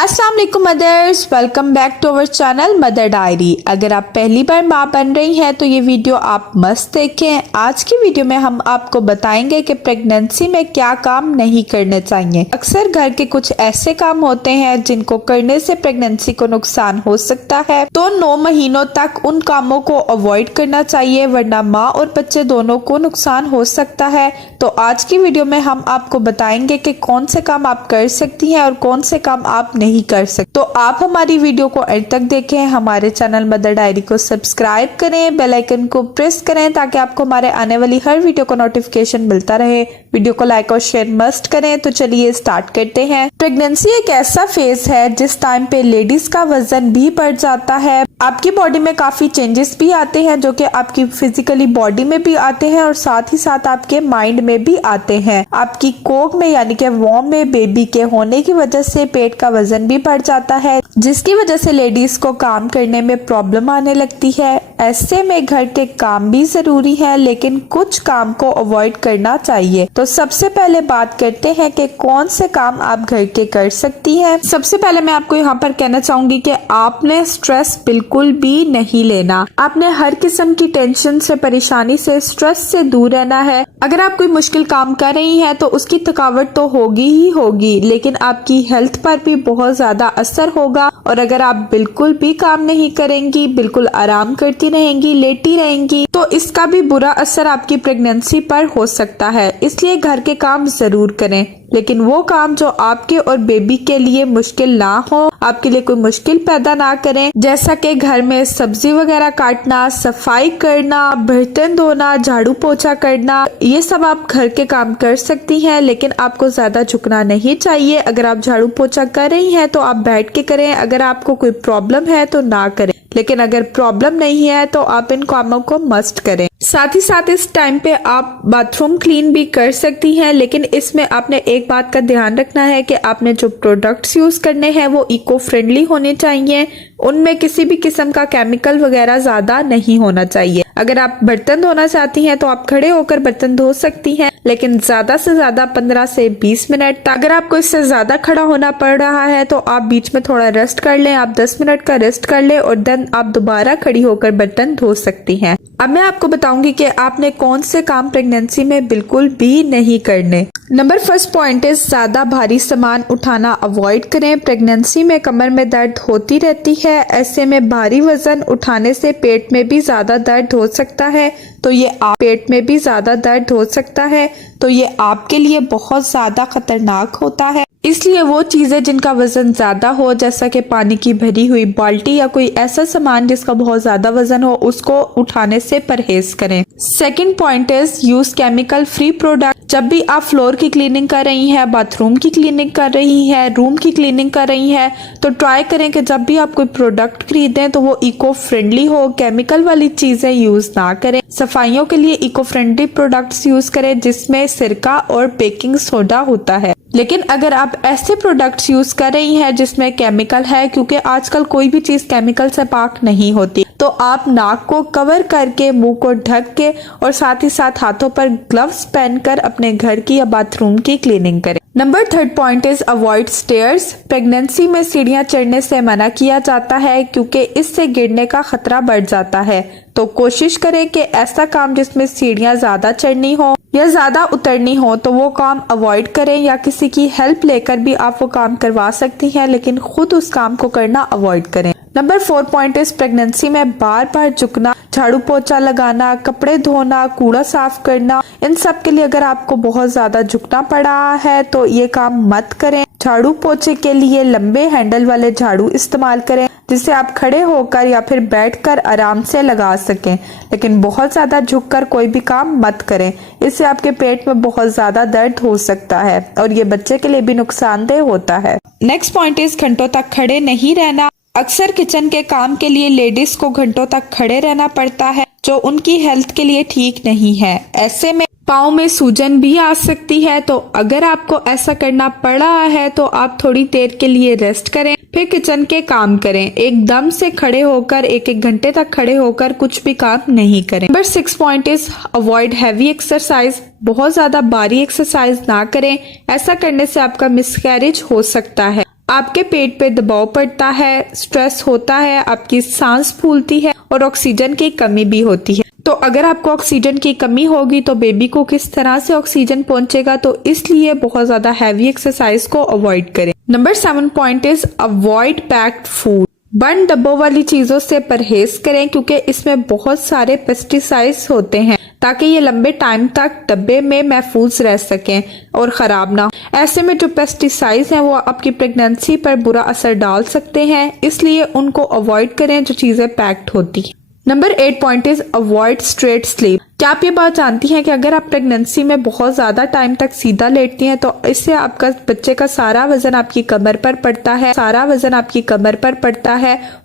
अस्सलाम वालेकुम mothers, welcome back to our channel mother diary. अगर आप पहली बार माँ बन रही हैं तो ये वीडियो आप मस्त देखें। आज की वीडियो में हम आपको बताएंगे कि प्रेगनेंसी में क्या काम नहीं करने चाहिए। अक्सर घर के कुछ ऐसे काम होते हैं जिनको करने से प्रेगनेंसी को नुकसान हो सकता है, तो 9 महीनों तक उन कामों को अवॉइड करना चाहिए, वरना माँ और बच्चे दोनों को नुकसान हो सकता है। तो आज की वीडियो में हम आपको बताएंगे कि कौन से काम आप कर सकती हैं और कौन से काम आप नहीं कर सकते। तो आप हमारी वीडियो को अंत तक देखें, हमारे चैनल मदर डायरी को सब्सक्राइब करें, बेल आइकन को प्रेस करें ताकि आपको हमारे आने वाली हर वीडियो को नोटिफिकेशन मिलता रहे। वीडियो को लाइक और शेयर मस्ट करें। तो चलिए स्टार्ट करते हैं। प्रेगनेंसी एक ऐसा फेज है जिस टाइम पे लेडीज का वजन भी बढ़ जाता है, आपकी बॉडी में काफी चेंजेस भी आते हैं जो कि आपकी फिजिकली बॉडी में भी आते हैं और साथ ही साथ आपके माइंड में भी आते हैं। आपकी कोख में यानी कि वॉम में बेबी के होने की वजह से पेट का वजन भी बढ़ जाता है, जिसकी वजह से लेडीज को काम करने में प्रॉब्लम आने लगती है। ऐसे में घर के काम भी जरूरी है, लेकिन कुछ काम को अवॉइड करना चाहिए। तो सबसे पहले बात करते हैं कि कौन से काम आप घर के कर सकती हैं। सबसे पहले मैं आपको यहाँ पर कहना चाहूंगी कि आपने स्ट्रेस बिल्कुल भी नहीं लेना। आपने हर किस्म की टेंशन से, परेशानी से, स्ट्रेस से दूर रहना है। अगर आप कोई मुश्किल काम कर रही हैं तो उसकी थकावट तो होगी ही होगी, लेकिन आपकी हेल्थ पर भी बहुत ज्यादा असर होगा। और अगर आप बिल्कुल भी काम नहीं करेंगी, बिल्कुल आराम करती रहेंगी, लेटी रहेंगी, तो इसका भी बुरा असर आपकी प्रेगनेंसी पर हो सकता है। इसलिए घर के काम जरूर करें, लेकिन वो काम जो आपके और बेबी के लिए मुश्किल ना हो, आपके लिए कोई मुश्किल पैदा ना करें, जैसा कि घर में सब्जी वगैरह काटना, सफाई करना, बर्तन धोना, झाड़ू पोछा करना, ये सब आप घर के काम कर सकती हैं, लेकिन आपको ज्यादा झुकना नहीं चाहिए। अगर आप झाड़ू पोछा कर रही हैं तो आप बैठ के करें, अगर आपको कोई प्रॉब्लम है तो ना करें, लेकिन अगर प्रॉब्लम नहीं है तो आप इन कामों को मस्ट करें। साथ ही साथ इस टाइम पे आप बाथरूम क्लीन भी कर सकती हैं, लेकिन इसमें आपने एक बात का ध्यान रखना है कि आपने जो प्रोडक्ट्स यूज करने हैं वो इको फ्रेंडली होने चाहिए। उनमें किसी भी किस्म का केमिकल वगैरह ज्यादा नहीं होना चाहिए। अगर आप बर्तन धोना चाहती हैं तो आप खड़े होकर बर्तन धो सकती हैं, लेकिन ज्यादा से ज्यादा 15 से 20 मिनट। अगर आपको इससे ज्यादा खड़ा होना पड़ रहा है तो आप बीच में थोड़ा रेस्ट कर लें, आप 10 मिनट का रेस्ट कर लें और देन आप दोबारा खड़ी होकर बर्तन धो सकती हैं। अब मैं आपको बताऊंगी कि आपने कौन से काम प्रेगनेंसी में बिल्कुल भी नहीं करने। नंबर फर्स्ट पॉइंट इज ज्यादा भारी सामान उठाना अवॉइड करें। प्रेगनेंसी में कमर में दर्द होती रहती है, ऐसे में भारी वजन उठाने से पेट में भी ज्यादा दर्द हो सकता है, तो ये पेट में भी ज्यादा दर्द हो सकता है, तो ये आपके लिए बहुत ज्यादा खतरनाक होता है। इसलिए वो चीजें जिनका वजन ज्यादा हो, जैसा कि पानी की भरी हुई बाल्टी या कोई ऐसा सामान जिसका बहुत ज्यादा वजन हो, उसको उठाने से परहेज करें। Second point is use chemical free product. जब भी आप फ्लोर की क्लीनिंग कर रही हैं, बाथरूम की क्लीनिंग कर रही हैं, रूम की क्लीनिंग कर रही हैं, तो ट्राई करें कि जब भी आप कोई प्रोडक्ट खरीदें तो वो इको फ्रेंडली हो, केमिकल वाली चीजें यूज ना करें। सफाइयों के लिए इको फ्रेंडली प्रोडक्ट्स यूज करें जिसमें सिरका और बेकिंग सोडा होता है। लेकिन अगर आप ऐसे प्रोडक्ट्स यूज कर रही हैं जिसमें केमिकल है, क्योंकि आजकल कोई भी चीज केमिकल से पाक नहीं होती, तो आप नाक को कवर करके, मुंह को ढक के और साथ ही साथ हाथों पर ग्लव्स पहनकर अपने घर की या बाथरूम की क्लीनिंग करें। Number third point is avoid stairs. Pregnancy में सीढ़ियां चढ़ने से मना किया जाता है क्योंकि इससे गिरने का खतरा बढ़ जाता है। तो कोशिश करें कि ऐसा काम जिसमें सीढ़ियां ज्यादा चढ़नी हो या ज्यादा उतरनी हो तो वो काम अवॉइड करें, या किसी की हेल्प लेकर भी आप वो काम करवा सकती हैं, लेकिन खुद उस काम को करना अवॉइड करें। नंबर 4 पॉइंट इस प्रेगनेंसी में बार बार झुकना, झाड़ू पोछा लगाना, कपड़े धोना, कूड़ा साफ करना, इन सब के लिए अगर आपको बहुत ज्यादा झुकना पड़ा है तो ये काम मत करें। झाड़ू पोछे के लिए लंबे हैंडल वाले झाड़ू इस्तेमाल करें जिसे आप खड़े होकर या फिर बैठकर आराम से लगा सकें, लेकिन बहुत ज्यादा झुककर कोई भी काम मत करें। इससे आपके पेट में बहुत ज्यादा दर्द हो सकता है और ये बच्चे के लिए भी नुकसानदेह होता है। नेक्स्ट पॉइंट इज घंटों तक खड़े नहीं रहना। अक्सर किचन के काम के लिए लेडीज को घंटों तक खड़े रहना पड़ता है, जो उनकी हेल्थ के लिए ठीक नहीं है। ऐसे में पाँव में सूजन भी आ सकती है, तो अगर आपको ऐसा करना पड़ रहा है तो आप थोड़ी देर के लिए रेस्ट करें, फिर किचन के काम करें। एकदम से खड़े होकर 1-1 घंटे तक खड़े होकर कुछ भी काम नहीं करें। Number 6 point is avoid heavy exercise. बहुत ज्यादा भारी एक्सरसाइज ना करें, ऐसा करने से आपका मिसकैरेज हो सकता है। आपके पेट पे दबाव पड़ता है, स्ट्रेस होता है, आपकी सांस फूलती है और ऑक्सीजन की कमी भी होती है। तो अगर आपको ऑक्सीजन की कमी होगी तो बेबी को किस तरह से ऑक्सीजन पहुंचेगा, तो इसलिए बहुत ज्यादा हैवी एक्सरसाइज को अवॉइड करें। Number 7 point is avoid packed food. बंद डब्बों वाली चीजों से परहेज करें क्योंकि इसमें बहुत सारे पेस्टिसाइड्स होते हैं, ताकि ये लंबे टाइम तक डब्बे में महफूज रह सकें और खराब ना हो। ऐसे में जो पेस्टिसाइड्स हैं वो आपकी प्रेगनेंसी पर बुरा असर डाल सकते हैं, इसलिए उनको अवॉइड करें जो चीजें पैक्ड होती हैं। Number 8 point is avoid straight sleep. क्या आप ये बात जानती हैं कि अगर आप प्रेगनेंसी में बहुत ज्यादा टाइम तक सीधा लेटती हैं तो इससे आपका बच्चे का सारा वजन आपकी कमर पर पड़ता है,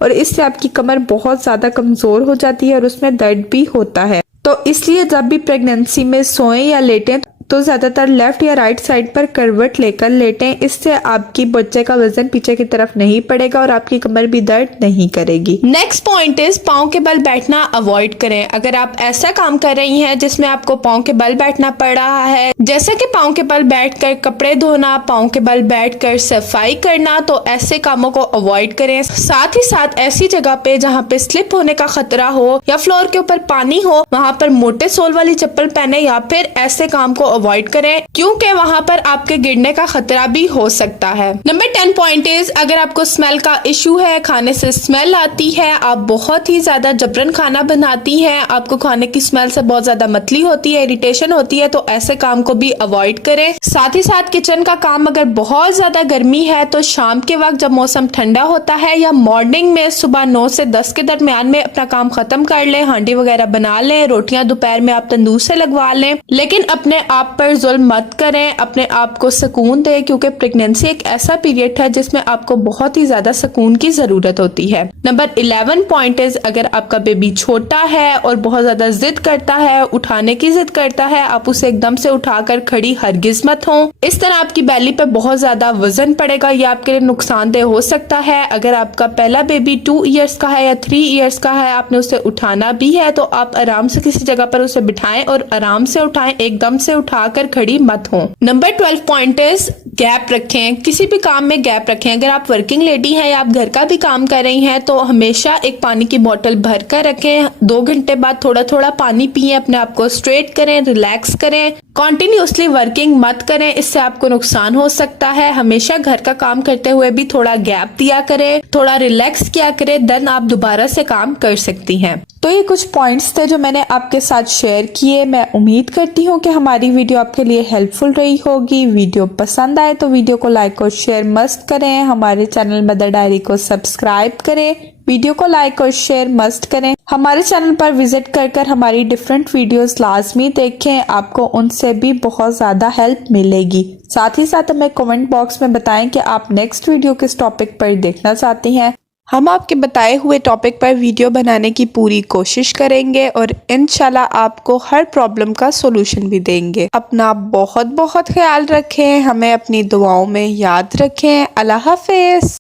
और इससे आपकी कमर बहुत ज्यादा कमजोर हो जाती है और उसमें दर्द भी होता है। तो इसलिए जब भी प्रेगनेंसी में सोएं या लेटें तो ज्यादातर लेफ्ट या राइट साइड पर करवट लेकर लेटें। इससे आपकी बच्चे का वजन पीछे की तरफ नहीं पड़ेगा और आपकी कमर भी दर्द नहीं करेगी। नेक्स्ट पॉइंट इज पाँव के बल बैठना अवॉइड करें। अगर आप ऐसा काम कर रही हैं जिसमें आपको पाँव के बल बैठना पड़ रहा है, जैसे कि पाँव के बल बैठकर कपड़े धोना, पाँव के बल बैठकर सफाई करना, तो ऐसे कामों को अवॉइड करें। साथ ही साथ ऐसी जगह पे जहाँ पे स्लिप होने का खतरा हो या फ्लोर के ऊपर पानी हो, वहाँ पर मोटे सोल वाली चप्पल पहने या फिर ऐसे काम को अवॉइड करें, क्योंकि वहां पर आपके गिरने का खतरा भी हो सकता है। नंबर 10 पॉइंट इज अगर आपको स्मेल का इशू है, खाने से स्मेल आती है, आप बहुत ही ज्यादा जबरन खाना बनाती हैं, आपको खाने की स्मेल से बहुत ज्यादा मतली होती है, इरिटेशन होती है, तो ऐसे काम को भी अवॉइड करें। साथ ही साथ किचन का काम अगर बहुत ज्यादा गर्मी है तो शाम के वक्त जब मौसम ठंडा होता है या मॉर्निंग में सुबह 9 से 10 के दरमियान में अपना काम खत्म कर लें, हांडी वगैरह बना लें, रोटियां दोपहर में आप तंदूर से लगवा लें, लेकिन अपने आप पर जुल्म मत करें, अपने आप को सुकून दें, क्योंकि प्रेगनेंसी एक ऐसा पीरियड है जिसमें आपको बहुत ही ज्यादा सुकून की जरूरत होती है। नंबर 11 पॉइंट इज अगर आपका बेबी छोटा है और बहुत ज्यादा जिद करता है, उठाने की जिद करता है, आप उसे एकदम से उठाकर खड़ी हरगिज मत हो। इस तरह आपकी बैली पे बहुत ज्यादा वजन पड़ेगा, यह आपके लिए नुकसानदेह हो सकता है। अगर आपका पहला बेबी 2 इयर्स का है या 3 इयर्स का है, आपने उसे उठाना भी है तो आप आराम से किसी जगह पर उसे बिठाएं और आराम से उठाएं, एकदम से उठाकर खड़ी मत हो। नंबर 12 पॉइंट इज गैप रखें। किसी भी काम में गैप रखें। अगर आप वर्किंग लेडी हैं या आप घर का भी काम कर रही हैं तो हमेशा एक पानी की बोतल भर कर रखें। 2 घंटे बाद थोड़ा थोड़ा पानी पिए, अपने आप को स्ट्रेट करें, रिलैक्स करें। कॉन्टिन्यूसली वर्किंग मत करें, इससे आपको नुकसान हो सकता है। हमेशा घर का काम करते हुए भी थोड़ा गैप दिया करें, थोड़ा रिलैक्स किया करें, देन आप दोबारा से काम कर सकती हैं। तो ये कुछ पॉइंट्स थे जो मैंने आपके साथ शेयर किए। मैं उम्मीद करती हूँ कि हमारी वीडियो आपके लिए हेल्पफुल रही होगी। वीडियो पसंद आए तो वीडियो को लाइक और शेयर मस्ट करें। हमारे चैनल मदर डायरी को सब्सक्राइब करें। वीडियो को लाइक और शेयर मस्ट करें। हमारे चैनल पर विजिट कर हमारी डिफरेंट वीडियोस लाजमी देखें, आपको उनसे भी बहुत ज्यादा हेल्प मिलेगी। साथ ही साथ हमें कमेंट बॉक्स में बताएं कि आप नेक्स्ट वीडियो किस टॉपिक पर देखना चाहती हैं। हम आपके बताए हुए टॉपिक पर वीडियो बनाने की पूरी कोशिश करेंगे और इंशाल्लाह आपको हर प्रॉब्लम का सोल्यूशन भी देंगे। अपना बहुत बहुत ख्याल रखें, हमें अपनी दुआओं में याद रखें। अल्लाह हाफिज।